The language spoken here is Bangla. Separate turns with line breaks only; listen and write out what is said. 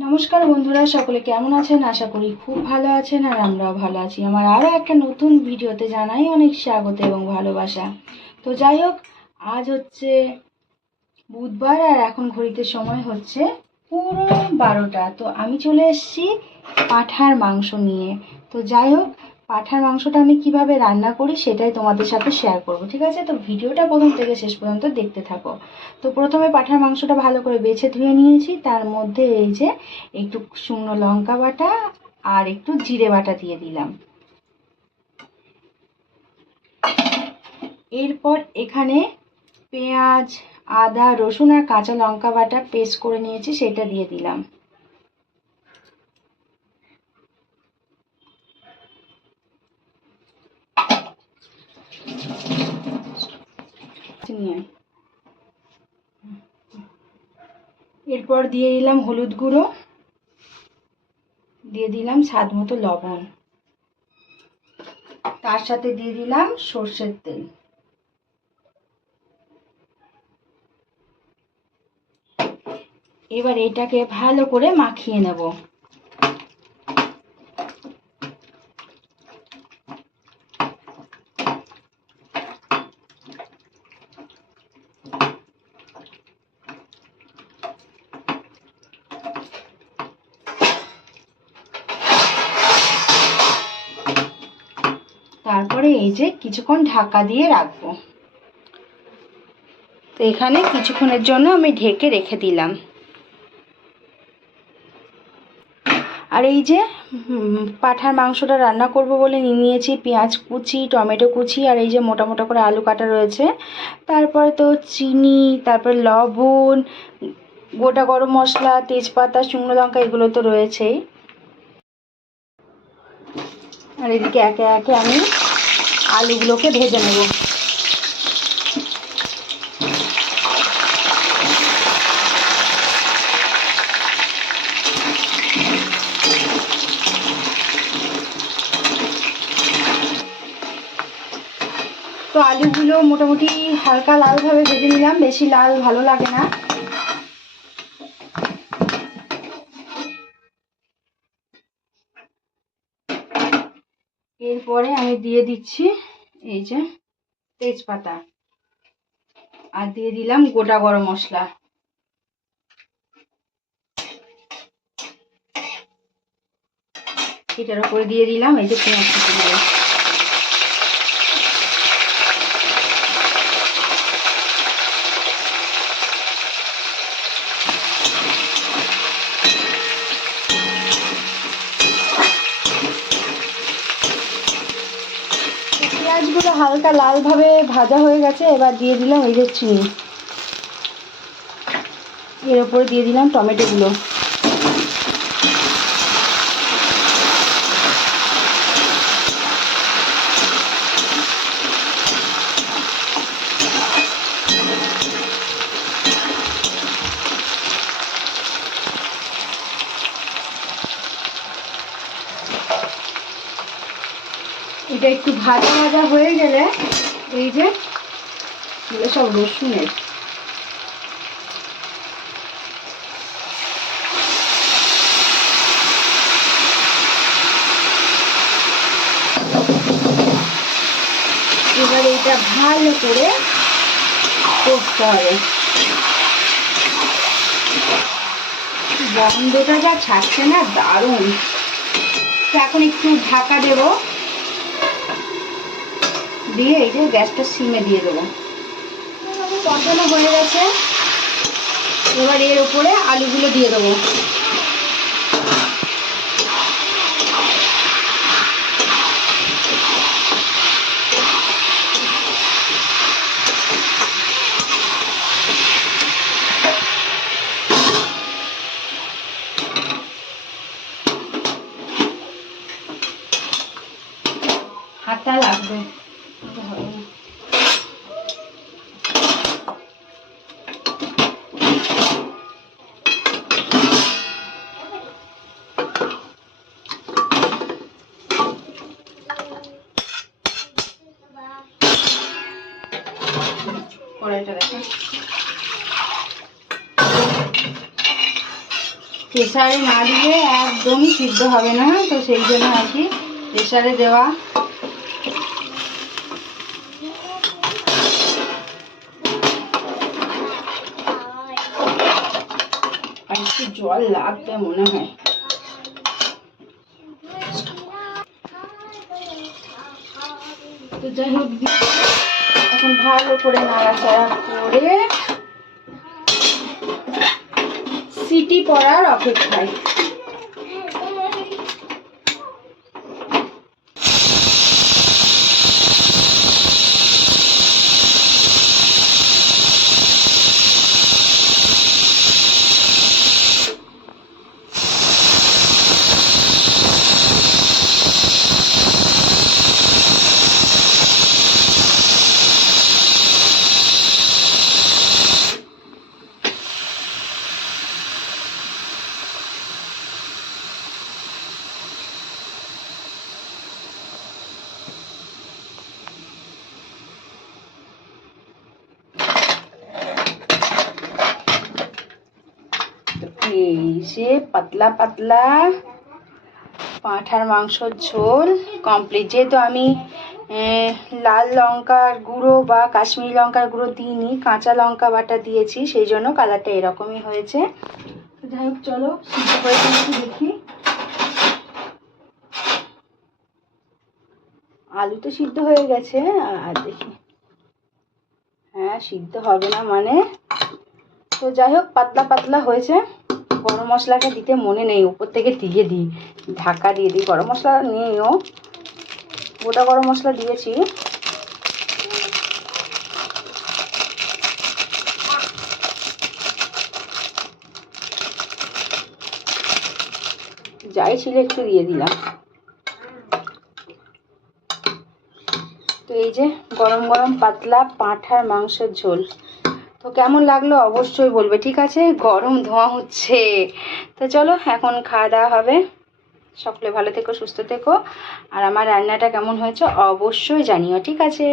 নমস্কার বন্ধুরা, সকলে কেমন আছেন? আশা করি খুব ভালো আছেন আর আমরাও ভালো আছি। আমার আরও একটা নতুন ভিডিওতে জানাই অনেক স্বাগত এবং ভালোবাসা। তো যাই হোক, আজ হচ্ছে বুধবার আর এখন ঘড়িতে সময় হচ্ছে পুরো বারোটা। তো আমি চলে এসছি পাঁঠার মাংস নিয়ে। তো যাই হোক পাঁঠার মাংসটা আমি কীভাবে রান্না করি সেটাই তোমাদের সাথে শেয়ার করব, ঠিক আছে? তো ভিডিওটা প্রথম থেকে শেষ পর্যন্ত দেখতে থাকো। তো প্রথমে পাঁঠার মাংসটা ভালো করে বেছে ধুয়ে নিয়েছি, তার মধ্যে এই যে একটু শুকনো লঙ্কা বাটা আর একটু জিরে বাটা দিয়ে দিলাম। এরপর এখানে পেঁয়াজ, আদা, রসুন আর কাঁচা লঙ্কা বাটা পেস্ট করে নিয়েছি, সেটা দিয়ে দিলাম। এরপর দিয়ে দিলাম হলুদ গুঁড়ো। দিয়ে দিলাম স্বাদ মতো লবণ। তার সাথে দিয়ে দিলাম সর্ষের তেল। এবার এটাকে ভালো করে মাখিয়ে নেব। তারপরে এই যে কিছুক্ষণ ঢাকা দিয়ে রাখব। তো এখানে কিছুক্ষণের জন্য আমি ঢেকে রেখে দিলাম। আর এই যে পাঁঠার মাংসটা রান্না করব বলে নিয়ে নিয়েছি, পেঁয়াজ কুচি, টমেটো কুচি, আর এই যে মোটা মোটা করে আলু কাটা রয়েছে। তারপরে তো চিনি, তারপর লবণ, গোটা গরম মশলা, তেজপাতা, শুকনো লঙ্কা, এগুলো তো রয়েছেই। আর এদিকে একে একে আমি আলুগুলোকে ভেজে নেব। তো আলুগুলো মোটামুটি হালকা লালভাবে ভেজে নিলাম। বেশি লাল ভালো লাগে না। এরপরে আমি দিয়ে দিচ্ছি এই যে তেজপাতা। আর দিয়ে দিলাম গোটা গরম মশলা। এটার উপরে দিয়ে দিলাম এই যে পেঁয়াজ হালকা হালকা লালভাবে ভাজা হয়ে গেছে, এবার দিয়ে দিলাম এই যে চিনি। এর উপরে দিয়ে দিলাম টমেটোগুলো। এটা একটু ভাজা ভাজা হয়ে গেলে এই যে সব রসুনের। এবার এটা ভালো করে করতে হবে। গন্ধটা যা ছাড়ছে না, দারুণ। এখন একটু ঢাকা দেবো। দিয়ে এই যে গ্যাসটা সিমে দিয়ে দেবো। কষানো হয়ে গেছে। এবার এর উপরে আলুগুলো দিয়ে দেবো। কড়াইটা দেখো। প্রেসারে না দিলে একদমই সিদ্ধ হবে না, তো সেই জন্য আর কি প্রেসারে দেওয়া। একটু জল লাগবে মনে হয়। তো যাই হোক এখন ভালো করে নাড়াচাড়া করে সিটি পড়ার অপেক্ষায় এই যে পাতলা পাতলা পাঁঠার মাংসর ঝোল কমপ্লিট যেহেতু আমি লাল লঙ্কার গুঁড়ো বা কাশ্মীরি লঙ্কার গুঁড়ো দিইনি, কাঁচা লঙ্কা বাটা দিয়েছি, সেই জন্য কালারটা এরকমই হয়েছে। যাই হোক, চলো সিদ্ধ হয়েছে দেখি। আলু তো সিদ্ধ হয়ে গেছে, আর দেখি। হ্যাঁ সিদ্ধ হবে না মানে। তো যাই হোক, পাতলা পাতলা হয়েছে। গরম মশলাটা দিতে মনে নেই, উপর থেকে দিয়ে দিই, ঢাকা দিয়ে দিই। গরম মশলা নেইও। গোটা গরম মশলা দিয়েছি। যাই ছিল একটু দিয়ে দিলাম। তো এই যে গরম গরম পাতলা পাঁঠার মাংসের ঝোল। কেমন লাগল অবশ্যই বলবে, ঠিক আছে? গরম ধোঁয়া হচ্ছে। তো চলো, এখন খাওয়া দাওয়া হবে। সকলে ভালো থেকো, সুস্থ থেকো। আর আমার রান্নাটা কেমন হয়েছে অবশ্যই জানিও, ঠিক আছে?